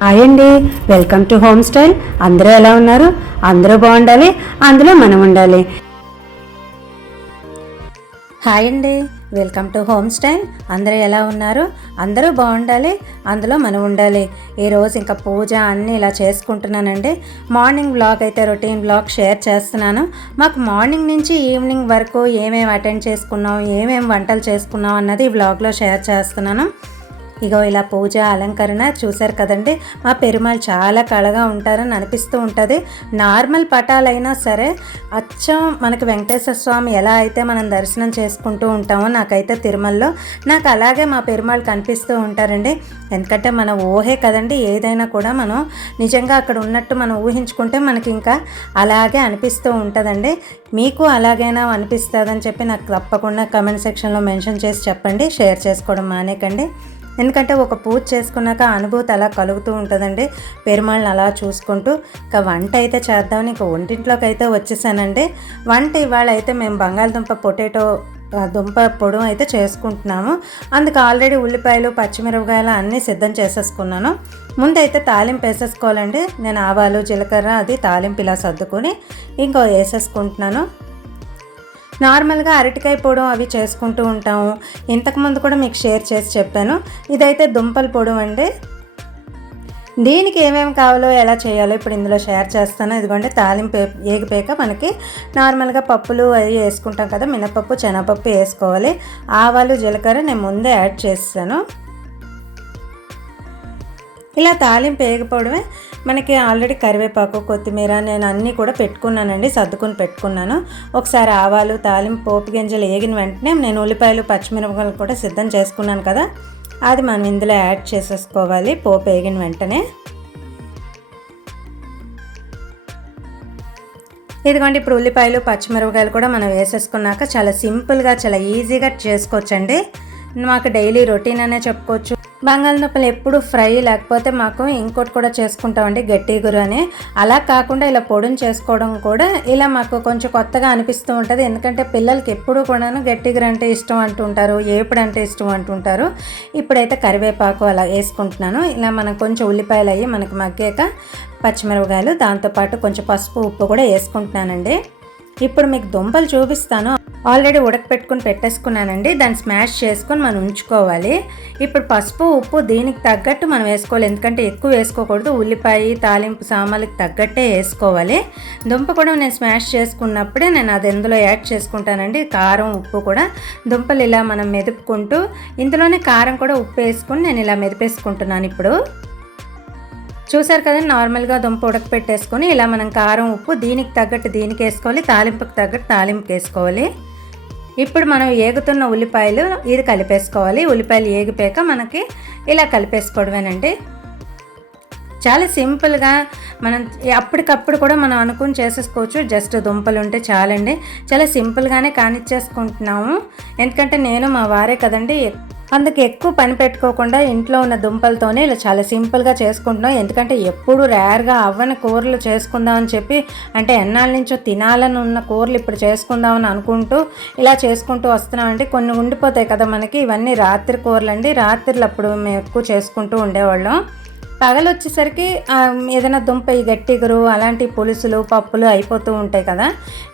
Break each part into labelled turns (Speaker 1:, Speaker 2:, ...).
Speaker 1: Hi అండి welcome to home style అందరూ ఎలా ఉన్నారు? అందరూ బాగుండాలి అందులో మనం ఉండాలి. హాయ్ అండి వెల్కమ్ టు హోమ్ స్టైల్ అందరూ ఎలా ఉన్నారు? అందరూ బాగుండాలి అందులో మనం ఉండాలి. ఈరోజు ఇంకా పూజ అన్నీ ఇలా చేసుకుంటున్నానండి. మార్నింగ్ బ్లాగ్ అయితే రొటీన్ బ్లాగ్ షేర్ చేస్తున్నాను. మాకు మార్నింగ్ నుంచి ఈవినింగ్ వరకు ఏమేమి అటెండ్ చేసుకున్నాం ఏమేమి వంటలు చేసుకున్నాం అన్నది ఈ బ్లాగ్లో షేర్ చేస్తున్నాను. ఇగో ఇలా పూజ అలంకరణ చూశారు కదండి. మా పెరుమాళ్ళు చాలా కళగా ఉంటారని అనిపిస్తూ ఉంటుంది. నార్మల్ పటాలైనా సరే అచ్చం మనకి వెంకటేశ్వర స్వామి ఎలా అయితే మనం దర్శనం చేసుకుంటూ ఉంటామో నాకైతే తిరుమలలో నాకు అలాగే మా పెరుమాళ్ళు కనిపిస్తూ ఉంటారండి. ఎందుకంటే మన ఊహే కదండి ఏదైనా కూడా మనం నిజంగా అక్కడ ఉన్నట్టు మనం ఊహించుకుంటే మనకి ఇంకా అలాగే అనిపిస్తూ ఉంటుందండి. మీకు అలాగైనా అనిపిస్తుందని చెప్పి నాకు తప్పకుండా కమెంట్ సెక్షన్లో మెన్షన్ చేసి చెప్పండి షేర్ చేసుకోవడం మానేకండి. ఎందుకంటే ఒక పూజ చేసుకున్నాక అనుభూతి అలా కలుగుతూ ఉంటుందండి. పెరుమాళ్ళని అలా చూసుకుంటూ ఇంకా వంట అయితే చేద్దామని ఇంకా వంటింట్లోకి అయితే వచ్చేసానండి. వంట ఇవాళ అయితే మేము బంగాళదుంప పొటాటో దుంప పొడి అయితే చేసుకుంటున్నాము. అందుకు ఆల్రెడీ ఉల్లిపాయలు పచ్చిమిరపకాయలు అన్నీ సిద్ధం చేసేసుకున్నాను. ముందైతే తాలింపు వేసేసుకోవాలండి. నేను ఆవాలు జీలకర్ర అది తాలింపు ఇలా సర్దుకొని ఇంకో వేసేసుకుంటున్నాను. నార్మల్గా అరటికాయ పొడం అవి చేసుకుంటూ ఉంటాము. ఇంతకుముందు కూడా మీకు షేర్ చేసి చెప్పాను. ఇదైతే దుంపల పొడం అండి. దీనికి ఏమేమి కావాలో ఎలా చేయాలో ఇప్పుడు ఇందులో షేర్ చేస్తాను. ఇదిగోండి తాలింపు ఏగిపోయాక మనకి నార్మల్గా పప్పులు అవి వేసుకుంటాం కదా మినపప్పు శనగపప్పు వేసుకోవాలి. ఆవాలు జీలకర్ర నేను ముందే యాడ్ చేస్తాను. ఇలా తాలింపు వేయకపోవడమే మనకి ఆల్రెడీ కరివేపాకు కొత్తిమీర నేను అన్నీ కూడా పెట్టుకున్నానండి సర్దుకుని పెట్టుకున్నాను. ఒకసారి ఆవాలు తాలింపు పోపు గింజలు వేగిన వెంటనే నేను ఉల్లిపాయలు పచ్చిమిరపకాయలు కూడా సిద్ధం చేసుకున్నాను కదా. అది మనం ఇందులో యాడ్ చేసేసుకోవాలి పోపు వేగిన వెంటనే. ఇదిగోండి ఇప్పుడు ఉల్లిపాయలు పచ్చిమిరపకాయలు కూడా మనం వేసేసుకున్నాక చాలా సింపుల్గా చాలా ఈజీగా చేసుకోవచ్చండి. మాకు డైలీ రొటీన్ అనే చెప్పుకోవచ్చు. బంగాళదుంపలు ఎప్పుడు ఫ్రై లేకపోతే మాకు ఇంకోటి కూడా చేసుకుంటామండి గట్టి గురు అని. అలా కాకుండా ఇలా పొడిని చేసుకోవడం కూడా ఇలా మాకు కొంచెం కొత్తగా అనిపిస్తూ ఉంటుంది. ఎందుకంటే పిల్లలకి ఎప్పుడు కూడాను గట్టిగురు అంటే ఇష్టం అంటుంటారు ఏపుడు అంటే ఇష్టం అంటుంటారు. ఇప్పుడైతే కరివేపాకు అలా వేసుకుంటున్నాను. ఇలా మనం కొంచెం ఉల్లిపాయలు అయ్యి మనకు మగ్గాక పచ్చిమిరపకాయలు దాంతోపాటు కొంచెం పసుపు ఉప్పు కూడా వేసుకుంటున్నానండి. ఇప్పుడు మీకు దుంపలు చూపిస్తాను. ఆల్రెడీ ఉడకపెట్టుకుని పెట్టేసుకున్నానండి. దాన్ని స్మాష్ చేసుకొని మనం ఉంచుకోవాలి. ఇప్పుడు పసుపు ఉప్పు దీనికి తగ్గట్టు మనం వేసుకోవాలి. ఎందుకంటే ఎక్కువ వేసుకోకూడదు. ఉల్లిపాయ తాలింపు సామాన్లకి తగ్గట్టే వేసుకోవాలి. దుంప కూడా నేను స్మాష్ చేసుకున్నప్పుడే నేను అది ఎందులో యాడ్ చేసుకుంటానండి. కారం ఉప్పు కూడా. దుంపలు ఇలా మనం మెదుపుకుంటూ ఇందులోనే కారం కూడా ఉప్పు వేసుకొని నేను ఇలా మెదిపేసుకుంటున్నాను ఇప్పుడు. చూసారు కదా నార్మల్గా దుంప ఉడకపెట్టేసుకొని ఇలా మనం కారం ఉప్పు దీనికి తగ్గట్టు దీనికి వేసుకోవాలి. తాలింపుకి తగ్గట్టు తాలింపుకి వేసుకోవాలి. ఇప్పుడు మనం ఏగుతున్న ఉల్లిపాయలు ఇది కలిపేసుకోవాలి. ఉల్లిపాయలు ఏగిపోయాక మనకి ఇలా కలిపేసుకోవడమేనండి. చాలా సింపుల్గా మనం అప్పటికప్పుడు కూడా మనం అనుకుని చేసేసుకోవచ్చు. జస్ట్ దుంపలు ఉంటే చాలండి. చాలా సింపుల్గానే కానిచ్చేసుకుంటున్నాము. ఎందుకంటే నేను మా వారే కదండి అందుకు ఎక్కువ పని పెట్టుకోకుండా ఇంట్లో ఉన్న దుంపలతోనే ఇలా చాలా సింపుల్గా చేసుకుంటున్నాం. ఎందుకంటే ఎప్పుడు రేర్గా అవ్వని కూరలు చేసుకుందామని చెప్పి అంటే ఎన్నాళ్ళ నుంచో తినాలని ఉన్న కూరలు ఇప్పుడు చేసుకుందామని అనుకుంటూ ఇలా చేసుకుంటూ వస్తున్నామండి కొన్ని ఉండిపోతాయి కదా మనకి ఇవన్నీ రాత్రి కూరలు అండి రాత్రులు అప్పుడు మేము ఎక్కువ చేసుకుంటూ ఉండేవాళ్ళం. పగలు వచ్చేసరికి ఏదైనా దుంప ఈ గట్టిగురు అలాంటి పులుసులు పప్పులు అయిపోతూ ఉంటాయి కదా.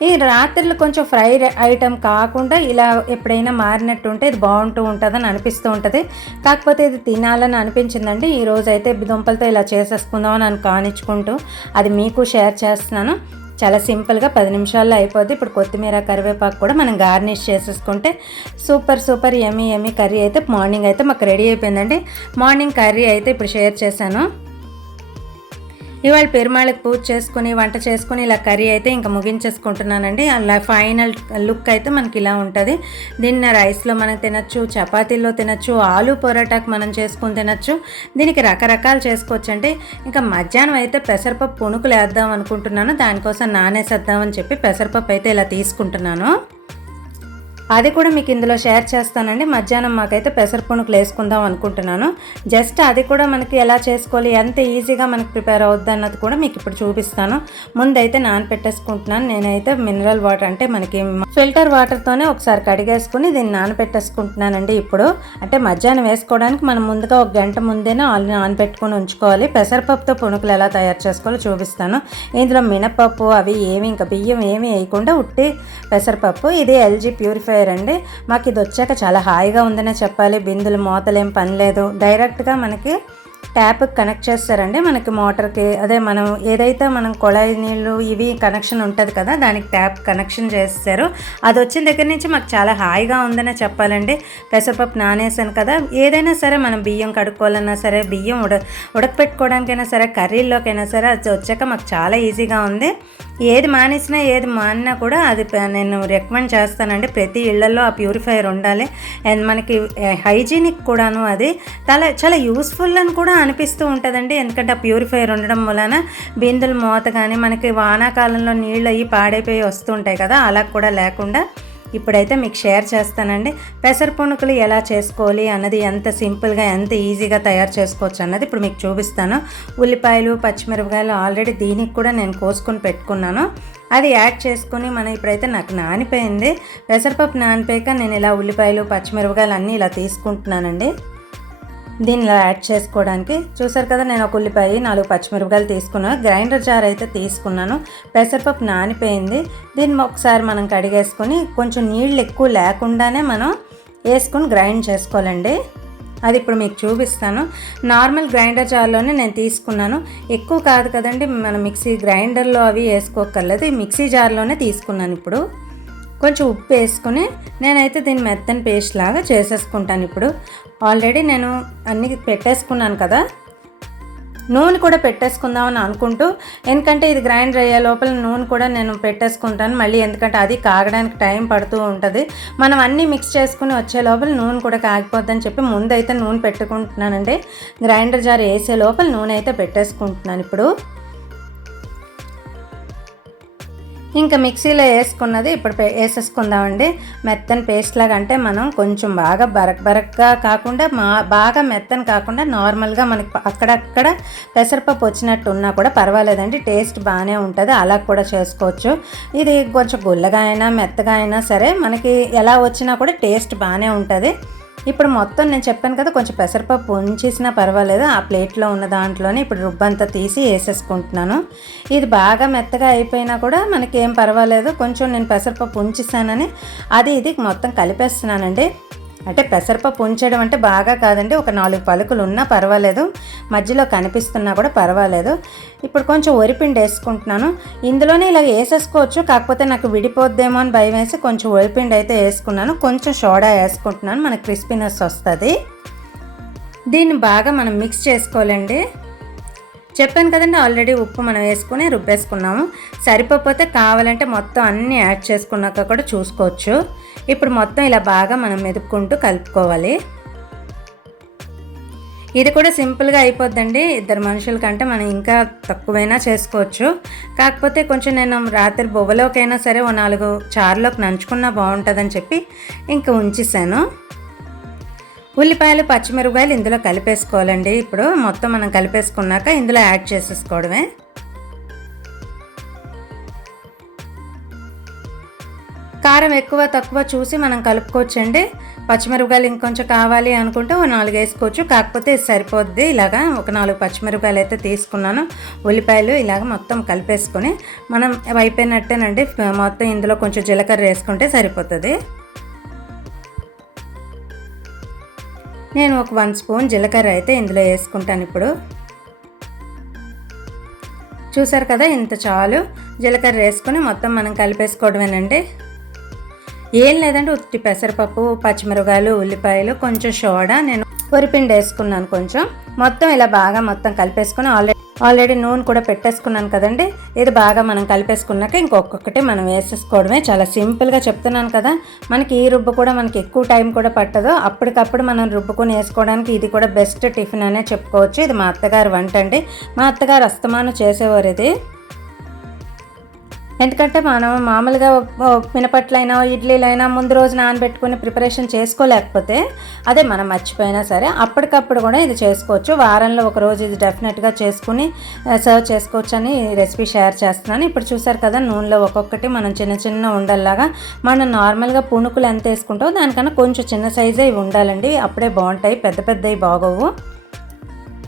Speaker 1: ఈ రాత్రులు కొంచెం ఫ్రై ఐటెం కాకుండా ఇలా ఎప్పుడైనా మారినట్టు ఉంటే ఇది బాగుంటూ ఉంటుందని అనిపిస్తూ ఉంటుంది. కాకపోతే ఇది తినాలని అనిపించిందండి. ఈ అయితే దుంపలతో ఇలా చేసేసుకుందామని అని కానిచ్చుకుంటూ అది మీకు షేర్ చేస్తున్నాను. చాలా సింపుల్గా పది నిమిషాల్లో అయిపోద్ది. ఇప్పుడు కొత్తిమీర కరివేపాకు కూడా మనం గార్నిష్ చేసేసుకుంటే సూపర్ సూపర్ ఎమీ ఎమీ కర్రీ అయితే మార్నింగ్ అయితే మాకు రెడీ అయిపోయిందండి. మార్నింగ్ కర్రీ అయితే ఇప్పుడు షేర్ చేశాను. ఇవాళ పెరుమాళకి పూజ చేసుకుని వంట చేసుకుని ఇలా కర్రీ అయితే ఇంకా ముగించేసుకుంటున్నానండి. అలా ఫైనల్ లుక్ అయితే మనకి ఇలా ఉంటుంది. దీన్ని రైస్లో మనం తినచ్చు చపాతీల్లో తినచ్చు ఆలు పొరాటాకు మనం చేసుకుని తినచ్చు. దీనికి రకరకాలు చేసుకోవచ్చండి. ఇంకా మధ్యాహ్నం అయితే పెసరపప్పు పుణుకులు వేద్దాం అనుకుంటున్నాను. దానికోసం నానేసేద్దామని చెప్పి పెసరపప్పు అయితే ఇలా తీసుకుంటున్నాను. అది కూడా మీకు ఇందులో షేర్ చేస్తానండి. మధ్యాహ్నం మాకైతే పెసరపునుకులు వేసుకుందాం అనుకుంటున్నాను. జస్ట్ అది కూడా మనకి ఎలా చేసుకోవాలి ఎంత ఈజీగా మనకి ప్రిపేర్ అవుద్ది అన్నది కూడా మీకు ఇప్పుడు చూపిస్తాను. ముందైతే నానపెట్టేసుకుంటున్నాను. నేనైతే మినరల్ వాటర్ అంటే మనకి ఫిల్టర్ వాటర్తోనే ఒకసారి కడిగేసుకుని దీన్ని నానపెట్టేసుకుంటున్నానండి ఇప్పుడు. అంటే మధ్యాహ్నం వేసుకోవడానికి మనం ముందుగా ఒక గంట ముందేనే ఆల్ నానపెట్టుకుని ఉంచుకోవాలి. పెసరపప్పుతో పునుకులు ఎలా తయారు చేసుకోవాలో చూపిస్తాను. ఇందులో మినపప్పు అవి ఏమి ఇంకా బియ్యం ఏమి వేయకుండా ఉట్టి పెసరపప్పు. ఇది ఎల్జీ ప్యూరిఫై అండి మాకు ఇది వచ్చాక చాలా హాయిగా ఉందనే చెప్పాలి. బిందులు మూతలేం పని లేదు. డైరెక్ట్గా మనకి ట్యాప్కి కనెక్ట్ చేస్తారండి. మనకి మోటార్కి అదే మనం ఏదైతే మనం కొళాయి నీళ్ళు ఇవి కనెక్షన్ ఉంటుంది కదా దానికి ట్యాప్ కనెక్షన్ చేస్తారు. అది వచ్చిన దగ్గర నుంచి మాకు చాలా హాయిగా ఉందనే చెప్పాలండి. పెసరపప్పు నానేసాను కదా ఏదైనా సరే మనం బియ్యం కడుక్కోవాలన్నా సరే బియ్యం ఉడ ఉడకపెట్టుకోవడానికైనా సరే కర్రీల్లోకైనా సరే అది వచ్చాక మాకు చాలా ఈజీగా ఉంది. ఏది మానేసినా ఏది మానినా కూడా అది నేను రికమెండ్ చేస్తానండి. ప్రతి ఇళ్ళలో ఆ ప్యూరిఫైయర్ ఉండాలి. అండ్ మనకి హైజీనిక్ కూడాను అది. చాలా చాలా యూస్ఫుల్ అని కూడా అనిపిస్తూ ఉంటుందండి. ఎందుకంటే ఆ ప్యూరిఫైయర్ ఉండడం వలన బిందులు మూత కానీ మనకి వానాకాలంలో నీళ్ళు అవి పాడైపోయి వస్తుంటాయి కదా అలా కూడా లేకుండా ఇప్పుడైతే మీకు షేర్ చేస్తానండి. పెసర పుణుకులు ఎలా చేసుకోవాలి అన్నది ఎంత సింపుల్గా ఎంత ఈజీగా తయారు చేసుకోవచ్చు అన్నది ఇప్పుడు మీకు చూపిస్తాను. ఉల్లిపాయలు పచ్చిమిరపకాయలు ఆల్రెడీ దీనికి కూడా నేను కోసుకొని పెట్టుకున్నాను. అది యాడ్ చేసుకొని మనం ఇప్పుడైతే నాకు నానిపోయింది. పెసరపప్పు నానిపోయాక నేను ఇలా ఉల్లిపాయలు పచ్చిమిరపకాయలు అన్నీ ఇలా తీసుకుంటున్నానండి. దీనిలో యాడ్ చేసుకోవడానికి. చూసారు కదా నేను ఒక ఉల్లిపాయ నాలుగు పచ్చిమిరపకాయలు తీసుకున్నాను గ్రైండర్ జార్ అయితే తీసుకున్నాను. పెసరపప్పు నానిపోయింది. దీన్ని ఒకసారి మనం కడిగేసుకొని కొంచెం నీళ్ళు ఎక్కువ లేకుండానే మనం వేసుకొని గ్రైండ్ చేసుకోవాలండి. అది ఇప్పుడు మీకు చూపిస్తాను. నార్మల్ గ్రైండర్ జార్లోనే నేను తీసుకున్నాను. ఎక్కువ కాదు కదండి మన మిక్సీ గ్రైండర్లో అవి వేసుకోకర్లేదు మిక్సీ జార్లోనే తీసుకున్నాను ఇప్పుడు. కొంచెం ఉప్పు వేసుకుని నేనైతే దీన్ని మెత్తని పేస్ట్ లాగా చేసేసుకుంటాను ఇప్పుడు. ఆల్రెడీ నేను అన్నీ పెట్టేసుకున్నాను కదా. నూనె కూడా పెట్టేసుకుందామని అనుకుంటూ ఎందుకంటే ఇది గ్రైండర్ అయ్యే లోపల నూనె కూడా నేను పెట్టేసుకుంటాను మళ్ళీ ఎందుకంటే అది కాగడానికి టైం పడుతూ ఉంటుంది. మనం అన్నీ మిక్స్ చేసుకుని వచ్చే లోపల నూనె కూడా కాగిపోద్దని చెప్పి ముందైతే నూనె పెట్టుకుంటున్నానండి. గ్రైండర్ జార్ వేసే లోపల నూనె అయితే పెట్టేసుకుంటున్నాను ఇప్పుడు. ఇంకా మిక్సీలో వేసుకున్నది ఇప్పుడు పే- వేసేసుకుందామండి. మెత్తని పేస్ట్ లాగా అంటే మనం కొంచెం బాగా బరక్ బరక్గా కాకుండా మా బాగా మెత్తని కాకుండా నార్మల్గా మనకి అక్కడక్కడ పెసరపప్పు వచ్చినట్టు ఉన్నా కూడా పర్వాలేదండి. టేస్ట్ బాగానే ఉంటుంది. అలా కూడా చేసుకోవచ్చు. ఇది కొంచెం గుల్లగా అయినా మెత్తగా అయినా సరే మనకి ఎలా వచ్చినా కూడా టేస్ట్ బాగానే ఉంటుంది. ఇప్పుడు మొత్తం నేను చెప్పాను కదా కొంచెం పెసరపప్పు ఉంచేసినా పర్వాలేదు ఆ ప్లేట్లో ఉన్న దాంట్లోనే ఇప్పుడు రుబ్బంతా తీసి వేసేసుకుంటున్నాను. ఇది బాగా మెత్తగా అయిపోయినా కూడా మనకి ఏం పర్వాలేదు కొంచెం నేను పెసరపప్పు ఉంచేసానని అది ఇది మొత్తం కలిపేస్తున్నానండి. అంటే పెసరపప్పు ఉంచడం అంటే బాగా కాదండి. ఒక నాలుగు పలుకులు ఉన్నా పర్వాలేదు. మధ్యలో కనిపిస్తున్నా కూడా పర్వాలేదు. ఇప్పుడు కొంచెం వరిపిండి వేసుకుంటున్నాను. ఇందులోనే ఇలా వేసేసుకోవచ్చు. కాకపోతే నాకు విడిపోద్దేమో అని భయం వేసి కొంచెం వరిపిండి అయితే వేసుకున్నాను. కొంచెం సోడా వేసుకుంటున్నాను. మనకి క్రిస్పీనెస్ వస్తుంది. దీన్ని బాగా మనం మిక్స్ చేసుకోవాలండి. చెప్పాను కదండి ఆల్రెడీ ఉప్పు మనం వేసుకుని రుబ్బేసుకున్నాము. సరిపోతే కావాలంటే మొత్తం అన్నీ యాడ్ చేసుకున్నాక కూడా చూసుకోవచ్చు. ఇప్పుడు మొత్తం ఇలా బాగా మనం మెదుపుకుంటూ కలుపుకోవాలి. ఇది కూడా సింపుల్గా అయిపోద్దండి. ఇద్దరు మనుషుల కంటే మనం ఇంకా తక్కువైనా చేసుకోవచ్చు. కాకపోతే కొంచెం నేను రాత్రి బొవ్వలోకైనా సరే ఓ నాలుగు చారులోకి నంచుకున్నా బాగుంటుందని చెప్పి ఇంకా ఉంచేసాను. ఉల్లిపాయలు పచ్చిమిరపకాయలు ఇందులో కలిపేసుకోవాలండి. ఇప్పుడు మొత్తం మనం కలిపేసుకున్నాక ఇందులో యాడ్ చేసేసుకోవడమే. కారం ఎక్కువ తక్కువ చూసి మనం కలుపుకోవచ్చండి. పచ్చిమిరపకాయలు ఇంకొంచెం కావాలి అనుకుంటే ఓ నాలుగు వేసుకోవచ్చు. కాకపోతే సరిపోద్ది. ఇలాగా ఒక నాలుగు పచ్చిమిరపకాయలు అయితే తీసుకున్నాను. ఉల్లిపాయలు ఇలాగ మొత్తం కలిపేసుకొని మనం అయిపోయినట్టేనండి. మొత్తం ఇందులో కొంచెం జీలకర్ర వేసుకుంటే సరిపోతుంది. నేను ఒక వన్ స్పూన్ జీలకర్ర అయితే ఇందులో వేసుకుంటాను ఇప్పుడు. చూసారు కదా ఇంత చాలు. జీలకర్ర వేసుకొని మొత్తం మనం కలిపేసుకోవడమేనండి. ఏం లేదంటే ఉత్తి పెసరపప్పు పచ్చిమిరగాయలు ఉల్లిపాయలు కొంచెం సోడా నేను వరిపిండి వేసుకున్నాను కొంచెం. మొత్తం ఇలా బాగా మొత్తం కలిపేసుకుని ఆల్రెడీ ఆల్రెడీ నూనె కూడా పెట్టేసుకున్నాను కదండి. ఇది బాగా మనం కలిపేసుకున్నాక ఇంకొకటి మనం వేసేసుకోవడమే. చాలా సింపుల్గా చెప్తున్నాను కదా. మనకి ఈ రుబ్బు కూడా మనకి ఎక్కువ టైం కూడా పట్టదు. అప్పటికప్పుడు మనం రుబ్బుకొని వేసుకోవడానికి ఇది కూడా బెస్ట్ టిఫిన్ అనే చెప్పుకోవచ్చు. ఇది మా అత్తగారు వంట అండి. మా అత్తగారు అస్తమానం చేసేవారు ఇది. ఎందుకంటే మనం మామూలుగా పినపట్లైనా మినపట్లైనా ఇడ్లీలైనా ముందు రోజు నానబెట్టుకుని ప్రిపరేషన్ చేసుకోలేకపోతే అదే మనం మర్చిపోయినా సరే అప్పటికప్పుడు కూడా ఇది చేసుకోవచ్చు. వారంలో ఒక రోజు ఇది డెఫినెట్గా చేసుకుని సర్వ్ చేసుకోవచ్చు అని రెసిపీ షేర్ చేస్తున్నాను. ఇప్పుడు చూసారు కదా నూనెలో ఒక్కొక్కటి మనం చిన్న చిన్న ఉండల్లాగా మనం నార్మల్గా పుణుకులు ఎంత వేసుకుంటామో దానికన్నా కొంచెం చిన్న సైజే ఇవి ఉండాలండి. అప్పుడే బాగుంటాయి పెద్ద పెద్దవి బాగోవు.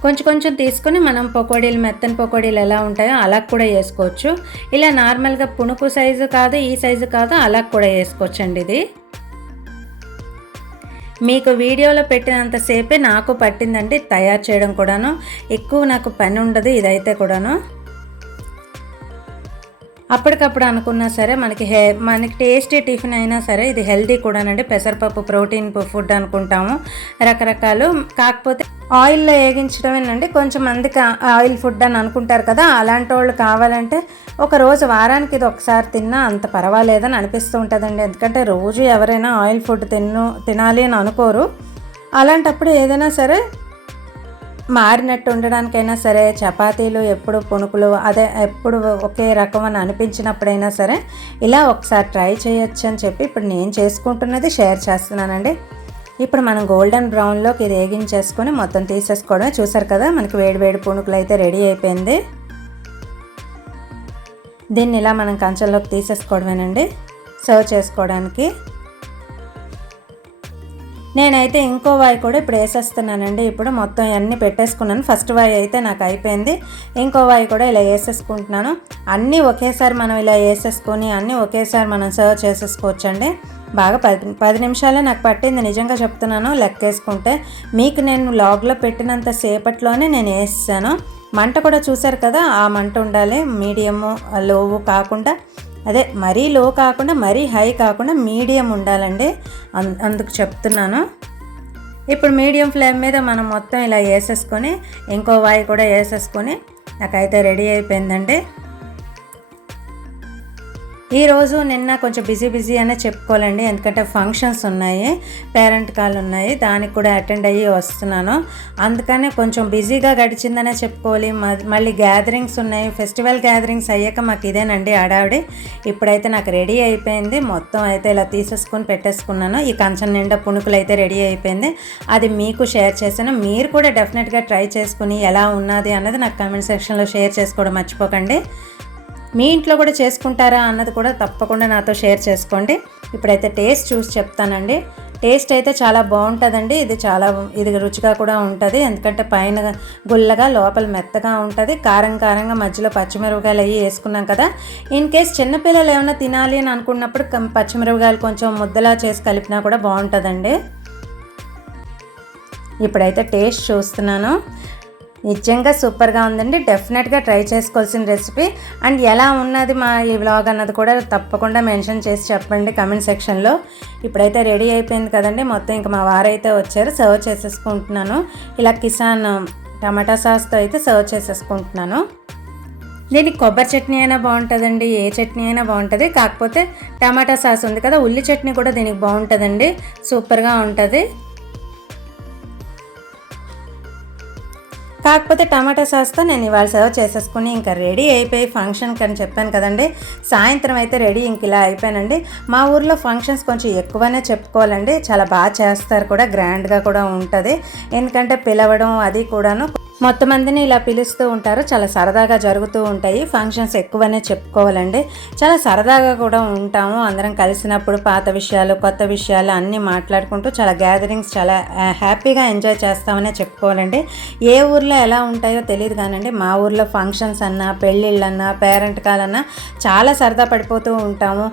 Speaker 1: కొంచెం కొంచెం తీసుకొని మనం పకోడీలు మెత్తని పకోడీలు ఎలా ఉంటాయో అలా కూడా వేసుకోవచ్చు. ఇలా నార్మల్గా పుణుకు సైజు కాదు ఈ సైజు కాదు అలా కూడా వేసుకోవచ్చు అండి ఇది. మీకు వీడియోలో పెట్టినంతసేపే నాకు పట్టిందండి తయారు చేయడం కూడాను. ఎక్కువ నాకు పని ఉండదు ఇదైతే కూడాను. అప్పటికప్పుడు అనుకున్నా సరే మనకి హె మనకి టేస్టీ టిఫిన్ అయినా సరే ఇది హెల్దీ కూడానండి. పెసరపప్పు ప్రోటీన్ ఫుడ్ అనుకుంటాము. రకరకాలు. కాకపోతే ఆయిల్లో వేగించడమేనండి. కొంచెం మందికి ఆయిల్ ఫుడ్ అని అనుకుంటారు కదా అలాంటి వాళ్ళు కావాలంటే ఒక రోజు వారానికి ఇది ఒకసారి తిన్నా అంత పర్వాలేదని అనిపిస్తూ ఉంటుందండి. ఎందుకంటే రోజు ఎవరైనా ఆయిల్ ఫుడ్ తిన్ను తినాలి అని అనుకోరు. అలాంటప్పుడు ఏదైనా సరే మారినట్టు ఉండడానికైనా సరే చపాతీలు ఎప్పుడు పుణుకులు అదే ఎప్పుడు ఒకే రకం అని అనిపించినప్పుడైనా సరే ఇలా ఒకసారి ట్రై చేయొచ్చు అని చెప్పి ఇప్పుడు నేను చేసుకుంటున్నది షేర్ చేస్తున్నానండి. ఇప్పుడు మనం గోల్డెన్ బ్రౌన్లోకి ఇది మొత్తం తీసేసుకోవడం. చూసారు కదా మనకి వేడి వేడి పుణుకులు అయితే రెడీ అయిపోయింది. దీన్ని ఇలా మనం కంచెల్లోకి తీసేసుకోవడమేనండి. సర్వ్ చేసుకోవడానికి. నేనైతే ఇంకో వాయి కూడా ఇప్పుడు వేసేస్తున్నానండి. ఇప్పుడు మొత్తం అన్నీ పెట్టేసుకున్నాను. ఫస్ట్ వాయి అయితే నాకు అయిపోయింది. ఇంకో వాయి కూడా ఇలా వేసేసుకుంటున్నాను. అన్నీ ఒకేసారి మనం ఇలా వేసేసుకొని అన్నీ ఒకేసారి మనం సర్వ్ చేసేసుకోవచ్చండి. బాగా పది పది నిమిషాలే నాకు పట్టింది. నిజంగా చెప్తున్నాను లెక్కేసుకుంటే. మీకు నేను లాగ్లో పెట్టినంత సేపట్లోనే నేను వేసాను మంట కూడా చూశారు కదా ఆ మంట ఉండాలి. మీడియము లోవు కాకుండా అదే మరీ లో కాకుండా మరీ హై కాకుండా మీడియం ఉండాలండి. అందుకు చెప్తున్నాను. ఇప్పుడు మీడియం ఫ్లేమ్ మీద మనం మొత్తం ఇలా వేసేసుకొని ఇంకో వాయి కూడా వేసేసుకొని నాకైతే రెడీ అయిపోయిందండి. ఈరోజు నిన్న కొంచెం బిజీ బిజీ అనే చెప్పుకోవాలండి. ఎందుకంటే ఫంక్షన్స్ ఉన్నాయి పేరెంట్ కాల్ ఉన్నాయి దానికి కూడా అటెండ్ అయ్యి వస్తున్నాను. అందుకనే కొంచెం బిజీగా గడిచిందనే చెప్పుకోవాలి. మళ్ళీ గ్యాదరింగ్స్ ఉన్నాయి. ఫెస్టివల్ గ్యాదరింగ్స్ అయ్యాక మాకు ఇదేనండి ఆడావిడి ఇప్పుడైతే నాకు రెడీ అయిపోయింది. మొత్తం అయితే ఇలా తీసేసుకొని పెట్టేసుకున్నాను. ఈ కంచం నిండా పుణుకులు అయితే రెడీ అయిపోయింది. అది మీకు షేర్ చేశాను. మీరు కూడా డెఫినెట్గా ట్రై చేసుకుని ఎలా ఉన్నది అన్నది నాకు కమెంట్ సెక్షన్లో షేర్ చేసుకోవడం మర్చిపోకండి. మీ ఇంట్లో కూడా చేసుకుంటారా అన్నది కూడా తప్పకుండా నాతో షేర్ చేసుకోండి. ఇప్పుడైతే టేస్ట్ చూసి చెప్తానండి. టేస్ట్ అయితే చాలా బాగుంటుందండి. ఇది చాలా ఇది రుచిగా కూడా ఉంటుంది. ఎందుకంటే పైన గుల్లగా లోపల మెత్తగా ఉంటుంది. కారం కారంగా మధ్యలో పచ్చిమిరపకాయలు అవి వేసుకున్నాం కదా. ఇన్ కేస్ చిన్నపిల్లలు ఏమైనా తినాలి అని అనుకున్నప్పుడు పచ్చిమిరపకాయలు కొంచెం ముద్దలా చేసి కలిపినా కూడా బాగుంటుందండి. ఇప్పుడైతే టేస్ట్ చూస్తున్నాను. నిజంగా సూపర్గా ఉందండి. డెఫినెట్గా ట్రై చేసుకోవాల్సిన రెసిపీ. అండ్ ఎలా ఉన్నది మా ఈ వ్లాగ్ అన్నది కూడా తప్పకుండా మెన్షన్ చేసి చెప్పండి కమెంట్ సెక్షన్లో. ఇప్పుడైతే రెడీ అయిపోయింది కదండి. మొత్తం ఇంకా మా వారైతే వచ్చారు. సర్వ్ చేసేసుకుంటున్నాను. ఇలా కిసాన్ టమాటా సాస్తో అయితే సర్వ్ చేసేసుకుంటున్నాను. దీనికి కొబ్బరి చట్నీ అయినా బాగుంటుందండి. ఏ చట్నీ అయినా బాగుంటుంది. కాకపోతే టమాటా సాస్ ఉంది కదా ఉల్లి చట్నీ కూడా దీనికి బాగుంటుందండి. సూపర్గా ఉంటుంది. కాకపోతే టమాటా సాస్తో నేను ఇవాళ సర్వ్ చేసేసుకుని ఇంకా రెడీ అయిపోయి ఫంక్షన్కి అని చెప్పాను కదండి. సాయంత్రం అయితే రెడీ ఇంక ఇలా అయిపోయానండి. మా ఊర్లో ఫంక్షన్స్ కొంచెం ఎక్కువనే చెప్పుకోవాలండి. చాలా బాగా చేస్తారు కూడా గ్రాండ్గా కూడా ఉంటుంది. ఎందుకంటే పిలవడం అది కూడాను మొత్తం మందిని ఇలా పిలుస్తూ ఉంటారు. చాలా సరదాగా జరుగుతూ ఉంటాయి. ఫంక్షన్స్ ఎక్కువనే చెప్పుకోవాలండి. చాలా సరదాగా కూడా ఉంటాము. అందరం కలిసినప్పుడు పాత విషయాలు కొత్త విషయాలు అన్నీ మాట్లాడుకుంటూ చాలా గ్యాదరింగ్స్ చాలా హ్యాపీగా ఎంజాయ్ చేస్తామనే చెప్పుకోవాలండి. ఏ ఊర్లో ఎలా ఉంటాయో తెలియదు కానండి. మా ఊర్లో ఫంక్షన్స్ అన్నా పెళ్ళిళ్ళన్నా పేరెంట్ కాలన్నా చాలా సరదా పడిపోతూ ఉంటాము.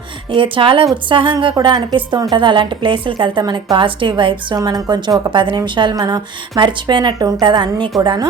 Speaker 1: చాలా ఉత్సాహంగా కూడా అనిపిస్తూ ఉంటుంది. అలాంటి ప్లేసులకి వెళ్తే మనకి పాజిటివ్ వైబ్స్ మనం కొంచెం ఒక పది నిమిషాలు మనం మర్చిపోయినట్టు ఉంటుంది అన్నీ కూడాను.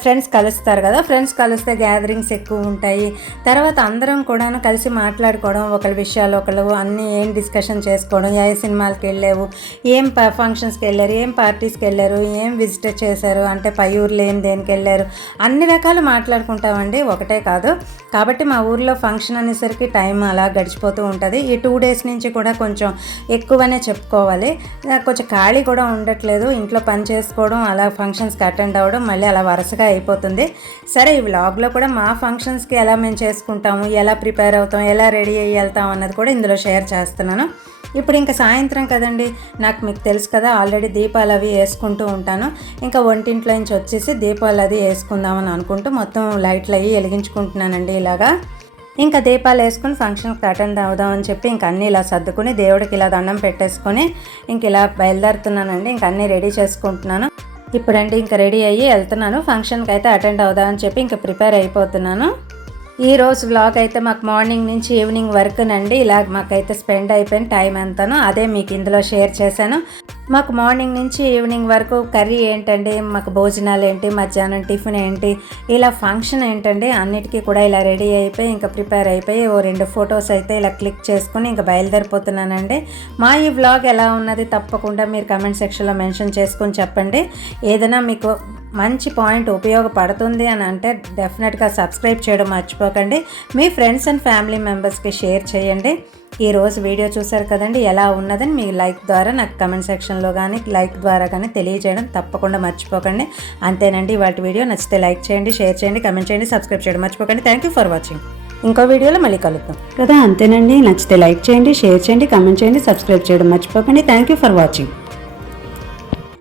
Speaker 1: ఫ్రెండ్స్ కలుస్తారు కదా ఫ్రెండ్స్ కలిస్తే గ్యాదరింగ్స్ ఎక్కువ ఉంటాయి. తర్వాత అందరం కూడా కలిసి మాట్లాడుకోవడం ఒకరి విషయాలు ఒకళ్ళు అన్నీ ఏం డిస్కషన్ చేసుకోవడం ఏ సినిమాలకి వెళ్ళావు ఏం ఫంక్షన్స్కి వెళ్ళారు ఏం పార్టీస్కి వెళ్ళారు ఏం విజిట్ చేశారు అంటే పై ఊర్లో ఏం దేనికి వెళ్ళారు అన్ని రకాలు మాట్లాడుకుంటామండి ఒకటే కాదు. కాబట్టి మా ఊర్లో ఫంక్షన్ అనేసరికి టైం అలా గడిచిపోతూ ఉంటుంది. ఈ టూ డేస్ నుంచి కూడా కొంచెం ఎక్కువనే చెప్పుకోవాలి. కొంచెం ఖాళీ కూడా ఉండట్లేదు. ఇంట్లో పని చేసుకోవడం అలా ఫంక్షన్స్కి అటెండ్ అవ్వడం మళ్ళీ అలా వరుసగా అయిపోతుంది. సరే ఈ వ్లాగ్లో కూడా మా ఫంక్షన్స్కి ఎలా మేము చేసుకుంటాము ఎలా ప్రిపేర్ అవుతాం ఎలా రెడీ అయ్యి వెళ్తాం అన్నది కూడా ఇందులో షేర్ చేస్తున్నాను. ఇప్పుడు ఇంకా సాయంత్రం కదండి నాకు మీకు తెలుసు కదా ఆల్రెడీ దీపాలు అవి వేసుకుంటూ ఉంటాను. ఇంకా వంటింట్లో నుంచి వచ్చేసి దీపాలు అది వేసుకుందామని అనుకుంటూ మొత్తం లైట్లు అవి వెలిగించుకుంటున్నానండి ఇలాగా. ఇంకా దీపాలు వేసుకుని ఫంక్షన్కి అటెండ్ అవుదామని చెప్పి ఇంక అన్నీ ఇలా సర్దుకుని దేవుడికి ఇలా దండం పెట్టేసుకొని ఇంక ఇలా బయలుదేరుతున్నానండి. ఇంక అన్నీ రెడీ చేసుకుంటున్నాను. ఇప్పుడంటే ఇంకా రెడీ అయ్యి వెళ్తున్నాను. ఫంక్షన్కి అయితే అటెండ్ అవుదామని చెప్పి ఇంకా ప్రిపేర్ అయిపోతున్నాను. ఈరోజు వ్లాగ్ అయితే మాకు మార్నింగ్ నుంచి ఈవినింగ్ వరకు నండి ఇలా మాకైతే స్పెండ్ అయిపోయిన టైం అంతాను అదే మీకు ఇందులో షేర్ చేశాను. మాకు మార్నింగ్ నుంచి ఈవినింగ్ వరకు కర్రీ ఏంటండి? మాకు భోజనాలు ఏంటి? మధ్యాహ్నం టిఫిన్ ఏంటి? ఇలా ఫంక్షన్ ఏంటండి? అన్నిటికీ కూడా ఇలా రెడీ అయిపోయి ఇంకా ప్రిపేర్ అయిపోయి ఓ రెండు ఫొటోస్ అయితే ఇలా క్లిక్ చేసుకుని ఇంకా బయలుదేరిపోతున్నానండి. మా ఈ వ్లాగ్ ఎలా ఉన్నది తప్పకుండా మీరు కమెంట్ సెక్షన్లో మెన్షన్ చేసుకొని చెప్పండి. ఏదైనా మీకు మంచి పాయింట్ ఉపయోగపడుతుంది అని అంటే డెఫినెట్గా సబ్స్క్రైబ్ చేయడం మర్చిపోకండి. మీ ఫ్రెండ్స్ అండ్ ఫ్యామిలీ మెంబర్స్కి షేర్ చేయండి. ఈ రోజు వీడియో చూసారు కదండి ఎలా ఉన్నదని మీ లైక్ ద్వారా నాకు కమెంట్ సెక్షన్లో కానీ లైక్ ద్వారా కానీ తెలియజేయడం తప్పకుండా మర్చిపోకండి. అంతేనండి వాటి వీడియో నచ్చితే లైక్ చేయండి షేర్ చేయండి కమెంట్ చేయండి సబ్స్క్రైబ్ చేయడం మర్చిపోకండి. థ్యాంక్ యూ ఫర్ వాచింగ్ ఇంకో వీడియోలో మళ్ళీ కలుద్దాం. కదా అంతేనండి నచ్చితే లైక్ చేయండి షేర్ చేయండి కమెంట్ చేయండి సబ్స్క్రైబ్ చేయడం మర్చిపోకండి. Thank you for watching